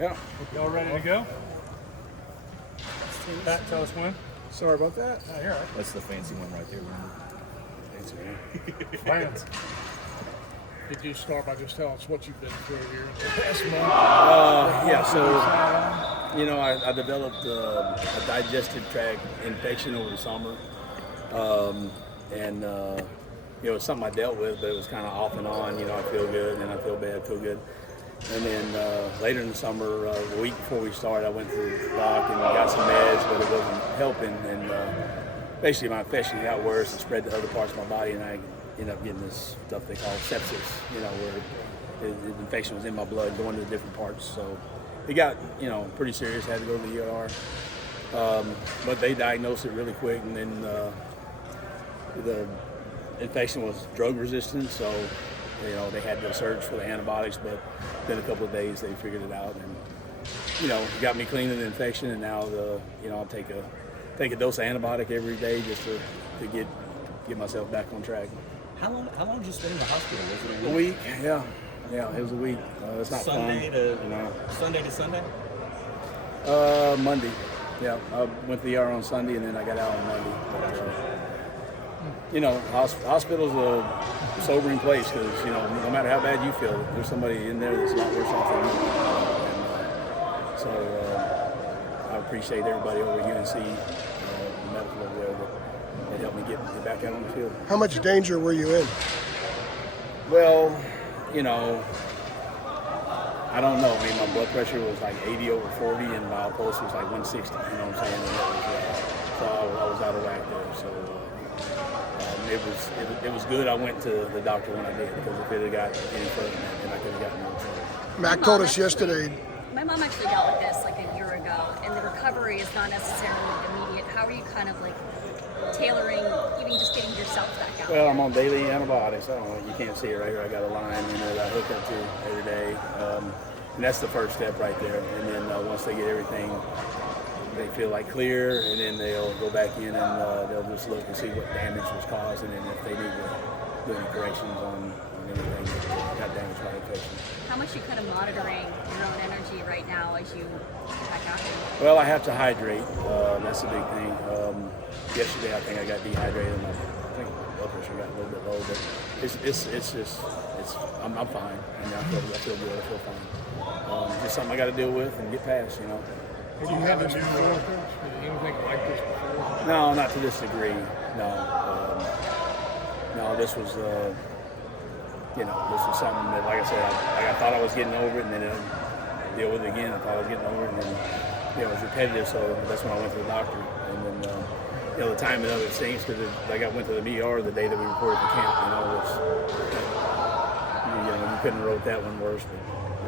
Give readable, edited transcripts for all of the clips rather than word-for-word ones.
Yeah. Y'all ready to go? Pat, tell us when. Sorry about that. Oh, you're all right. That's the fancy one right there. Fancy one. Plans. Could you start by just telling us what you've been through here in the past month? Yeah, so, you know, I developed a digestive tract infection over the summer. You know, it's something I dealt with, but it was kind of off and on. You know, I feel good, and I feel bad, feel good. And then later in the summer, a week before we started, I went to the doc and got some meds, but it wasn't helping. And basically my infection got worse and spread to other parts of my body, and I ended up getting this stuff they call sepsis, you know, where the infection was in my blood going to different parts. So it got, you know, pretty serious. I had to go to the ER. But they diagnosed it really quick, and then the infection was drug resistant, so you know they had to search for the antibiotics, but then a couple of days they figured it out, and you know got me clean of the infection, and now I'll take a dose of antibiotic every day just to get myself back on track. How long did you spend in the hospital? Was it A week? Yeah, it was a week. It's not Sunday fun. to No. Sunday to Sunday? Monday. Yeah, I went to the ER on Sunday, and then I got out on Monday. You know, hospital's a sobering place because, you know, no matter how bad you feel, there's somebody in there that's a lot worse off than you. And, so I appreciate everybody over at UNC, medical over there, that helped me get back out on the field. How much danger were you in? Well, you know, I don't know. I mean, my blood pressure was like 80/40, and my pulse was like 160. You know what I'm saying? And so I was out of whack there. So it was good. I went to the doctor when I did, because if it had got any further, then I could have gotten more trouble. Mac told us yesterday. My mom actually dealt with this like a year ago, and the recovery is not necessarily immediate. How are you kind of like tailoring, even just getting yourself back out? Well, I'm on daily antibiotics. I don't know. You can't see it right here. I got a line, you know, that I hook up to every day. And that's the first step right there. And then once they get everything, they feel like clear, and then they'll go back in and they'll just look and see what damage was caused, and then if they need to do any corrections on anything that got damaged by infection. How much are you kind of monitoring your own energy right now as you get back out here? Well, I have to hydrate. That's a big thing. Yesterday, I think I got dehydrated. And I think my blood pressure got a little bit low, but I'm fine. I mean, I feel good. I feel fine. Just something I got to deal with and get past, you know. Have you had this before? Anything like this before? No, not to this degree. No, no. This was, you know, this was something that, like I said, I thought I was getting over it, and then I deal with it again. I thought I was getting over it, and then, you know, it was repetitive. So that's when I went to the doctor, and then, you know, the timing of it stinks because I went to the ER the day that we reported the camp. You know, you couldn't have wrote that one worse, but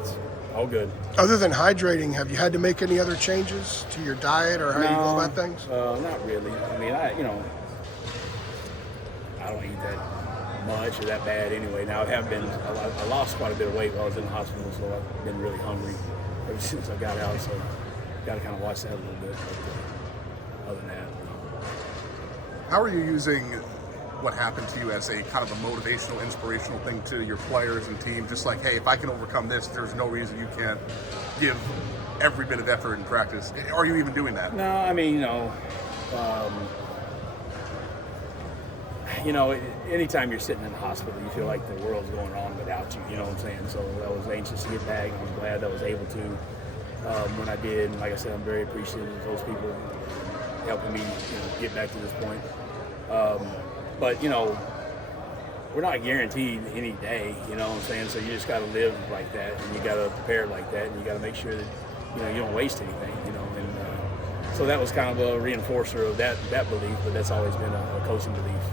it's all good. Other than hydrating, have you had to make any other changes to your diet or how you go about things? Not really. I mean, I don't eat that much or that bad anyway. Now, I lost quite a bit of weight while I was in the hospital, so I've been really hungry ever since I got out, so got to kind of watch that a little bit. But other than that, how are you using what happened to you as a kind of a motivational, inspirational thing to your players and team? Just like, hey, if I can overcome this, there's no reason you can't give every bit of effort in practice. Are you even doing that? No, I mean, anytime you're sitting in the hospital, you feel like the world's going on without you. You know what I'm saying? So I was anxious to get back. I'm glad I was able to when I did. And like I said, I'm very appreciative of those people helping me, get back to this point. But, we're not guaranteed any day, you know what I'm saying? So you just got to live like that, and you got to prepare like that, and you got to make sure that, you don't waste anything, And so that was kind of a reinforcer of that belief, but that's always been a coaching belief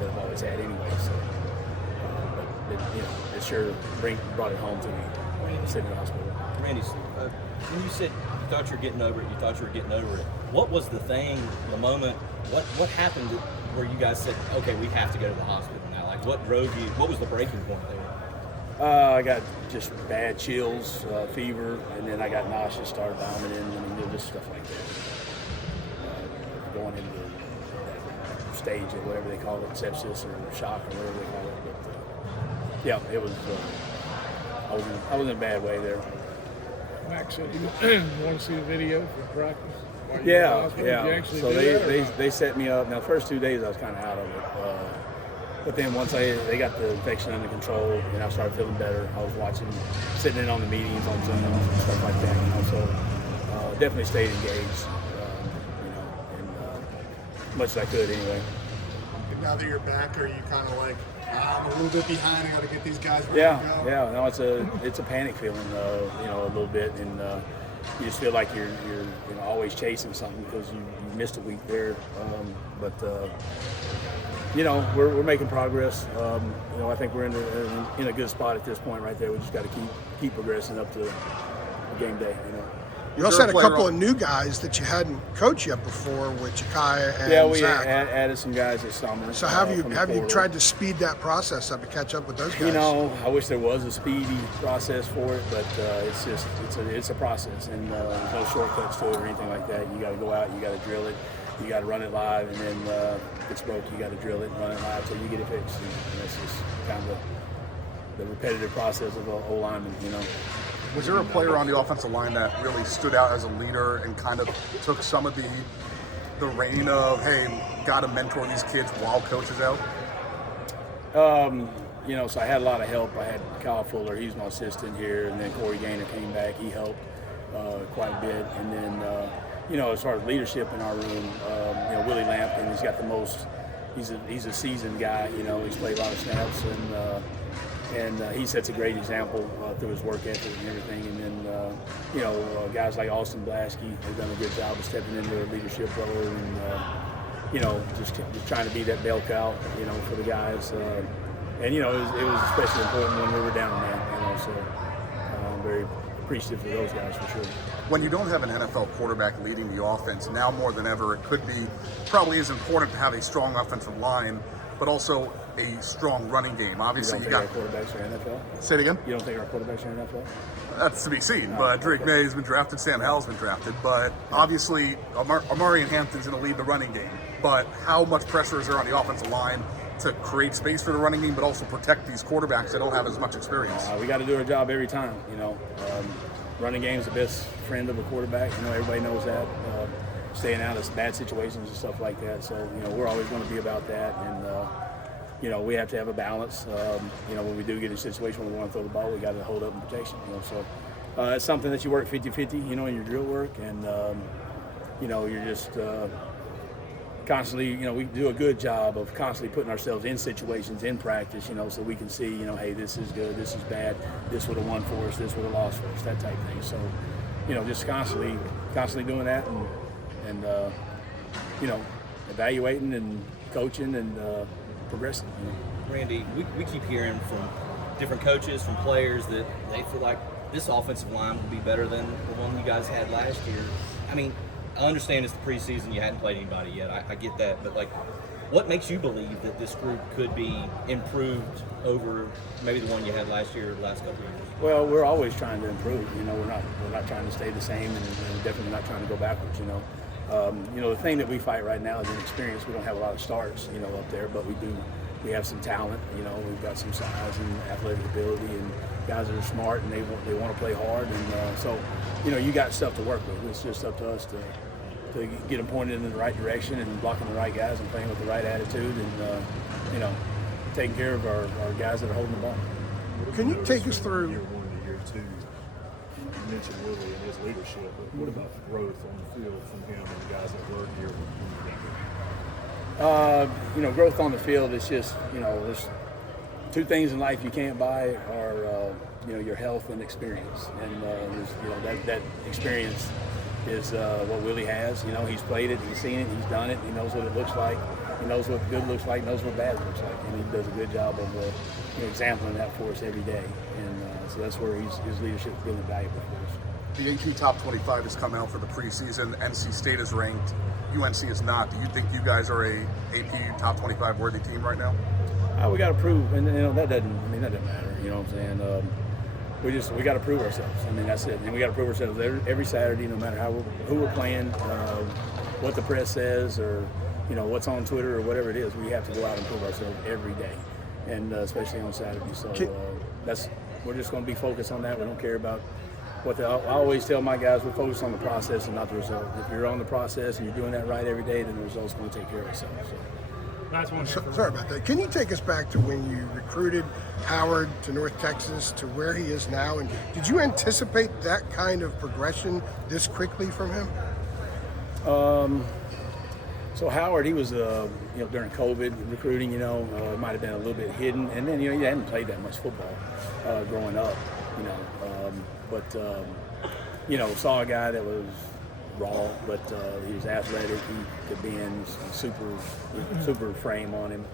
that I've always had anyway. So, it sure brought it home to me sitting in the hospital. Randy, when you said you thought you were getting over it, what was the thing, the moment, what happened where you guys said, okay, we have to go to the hospital now? Like, what drove you? What was the breaking point there? I got just bad chills, fever, and then I got nauseous, started vomiting, just stuff like that. Going into that stage of whatever they call it, sepsis or shock or whatever they call it. But, yeah, it was. I was in a bad way there. Mac, quarterback said you want to see the video from practice. While you were in the Yeah, hospital. Did you yeah. actually So do that or not? they set me up. Now, the first 2 days I was kind of out of it, but then once they got the infection under control and I started feeling better, I was sitting in on the meetings on Zoom and stuff like that. So definitely stayed engaged, as much as I could anyway. Now that you're back, are you kind of like, I'm a little bit behind, I got to get these guys ready Yeah, to go? yeah. No, it's a panic feeling, a little bit, and you just feel like you're always chasing something because you missed a week there. But we're making progress. I think we're in a good spot at this point right there. We just got to keep progressing up to the game day. You also had a couple of new guys that you hadn't coached yet before with Jakaya and Yeah, we Zach. added some guys this summer. So have you portal. tried to speed that process up to catch up with those guys? I wish there was a speedy process for it, but it's a process, and there's no shortcuts to it or anything like that. You got to go out, you got to drill it, you got to run it live, and then if it's broke, you got to drill it and run it live until you get it fixed. And that's just kind of the repetitive process of an O lineman, Was there a player on the offensive line that really stood out as a leader and kind of took some of the reign of, hey, got to mentor these kids while coach is out? So I had a lot of help. I had Kyle Fuller, he's my assistant here, and then Corey Gaynor came back. He helped quite a bit. And then, as far as leadership in our room, Willie Lampkin, he's got the most. He's a seasoned guy. He's played a lot of snaps, and he sets a great example through his work ethic and everything. And then, guys like Austin Blasky have done a good job of stepping into a leadership role and, just trying to be that bell cow, for the guys. And it was especially important when we were down there. So I'm very appreciative for those guys for sure. When you don't have an NFL quarterback leading the offense, now more than ever, it could be probably as important to have a strong offensive line, but also a strong running game. Obviously, you don't think our quarterbacks are NFL? Say it again? You don't think our quarterbacks are NFL? That's to be seen. But Drake May has been drafted, Sam Howell's been drafted. But obviously, Amari and Hampton's going to lead the running game. But how much pressure is there on the offensive line to create space for the running game, but also protect these quarterbacks that don't have as much experience? We got to do our job every time. Running game's the best friend of a quarterback. Everybody knows that. Staying out of bad situations and stuff like that. So we're always going to be about that. And we have to have a balance. When we do get in a situation where we want to throw the ball, we got to hold up in protection. So it's something that you work 50-50. In your drill work, and you're just constantly. We do a good job of constantly putting ourselves in situations in practice. So we can see. Hey, this is good. This is bad. This would have won for us. This would have lost for us. That type of thing. So just constantly doing that and evaluating and coaching and progressing. Randy, we keep hearing from different coaches, from players, that they feel like this offensive line will be better than the one you guys had last year. I mean, I understand it's the preseason, you hadn't played anybody yet. I get that, but what makes you believe that this group could be improved over maybe the one you had last year or the last couple of years? Well, we're always trying to improve. We're not trying to stay the same, and definitely not trying to go backwards. The thing that we fight right now is inexperience. We don't have a lot of starts, up there, but we have some talent. We've got some size and athletic ability, and guys that are smart and they want to play hard, and so you got stuff to work with. It's just up to us to get them pointed in the right direction and blocking the right guys and playing with the right attitude, and taking care of our guys that are holding the ball. Can you take us through? Year 1 to year 2, you mentioned Willie and his leadership, but what about the growth on the field from him and the guys that were here when you got here? Growth on the field is just, there's two things in life you can't buy are, your health and experience. And, that experience is what Willie has. He's played it, he's seen it, he's done it, he knows what it looks like, he knows what good looks like, knows what bad looks like, and he does a good job of exempling that for us every day. And so that's where his leadership has been invaluable for us. The AP Top 25 has come out for the preseason. NC State is ranked. UNC is not. Do you think you guys are a AP Top 25 worthy team right now? We got to prove, and that doesn't matter. You know what I'm saying? We got to prove ourselves. That's it. And we got to prove ourselves every Saturday, no matter who we're playing, what the press says, or what's on Twitter or whatever it is. We have to go out and prove ourselves every day, and especially on Saturday. So we're just going to be focused on that. We don't care about I always tell my guys, we're focused on the process and not the result. If you're on the process and you're doing that right every day, then the result's going to take care of itself. So. Last one. Sorry about that. Can you take us back to when you recruited Howard to North Texas to where he is now? And did you anticipate that kind of progression this quickly from him? So Howard, he was, during COVID recruiting, it might have been a little bit hidden. And then, he hadn't played that much football growing up, saw a guy that was raw, but he was athletic. He could bend, super frame on him.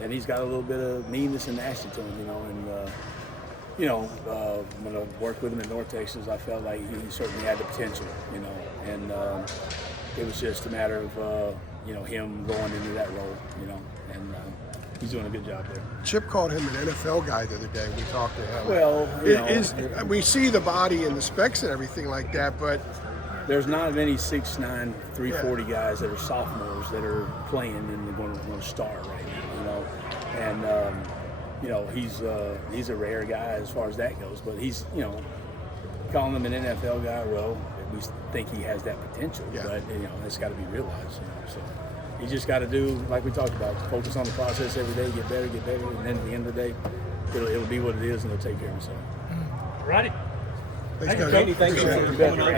And he's got a little bit of meanness and nasty to him, when I worked with him in North Texas, I felt like he certainly had the potential, and it was just a matter of, him going into that role, and he's doing a good job there. Chip called him an NFL guy the other day. We talked to him. Well, we see the body and the specs and everything like that, but there's not many 6'9", 340 guys that are sophomores that are playing and they're going to start right now, and he's a rare guy as far as that goes, but he's, calling him an NFL guy, well, we think he has that potential, but, it's got to be realized, so you just got to do, like we talked about, focus on the process every day, get better, and then at the end of the day, it'll be what it is, and it'll take care of itself. Righty. thanks, guys. Katie, thank you for coming out.